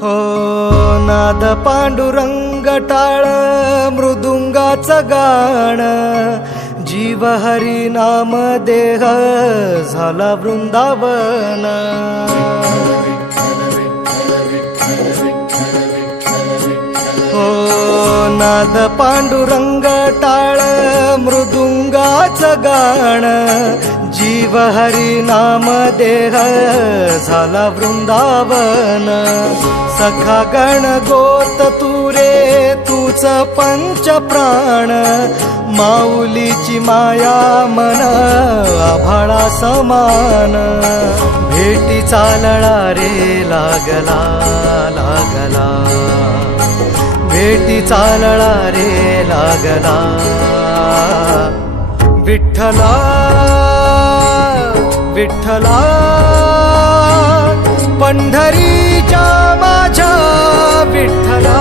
हो नाद पांडुरंग टाळ मृदुंगाचं गाण, जीव हरी नाम देह झाला वृंदावन। हो नाद पांडुरंग टाळ मृदुंगाचं गाण, जीव हरी नाम देह झाला वृंदावन। सखा गण गोत तुरे तूच पंच प्राण, माऊलीची माया मन आभाळा समान। भेटी चालळा रे लागला लागला, भेटी चालळा रे लागला। विठ्ठला विठ्ठला पंढरीच्या माझ्या विठ्ठला,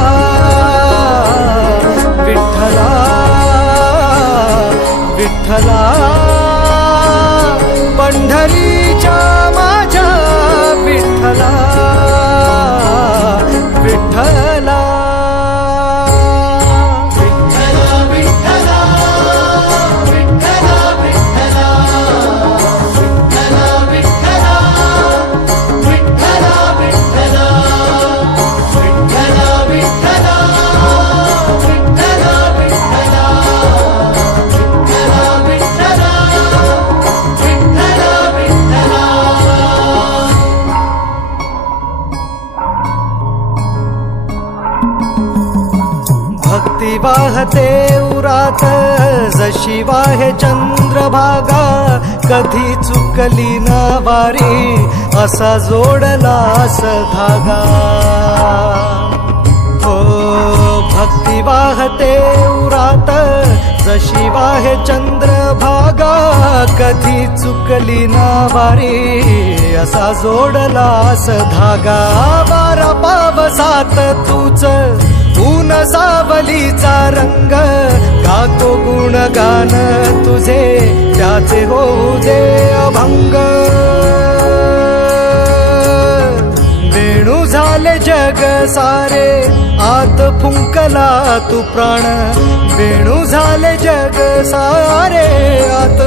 विठ्ठला विठ्ठला पंढरीच्या माझ्या विठ्ठला, विठ्ठला। भक्ती वाहते उरात जशी वाहे चंद्रभागा, कधी चुकली ना वारी असा जोडलास धागा। हो भक्ती वाहते उरात जशी वाहे चंद्रभागा, कधी चुकली ना वारी असा जोडलास धागा। वारा पावसात तूच ऊन सावलीचा रंग, गातो गुणगान तुझे त्याचे होऊ दे अभंग। वेणू झाले जग सारे आत फुंकला तू प्राण, वेणू झाले जग सारे आत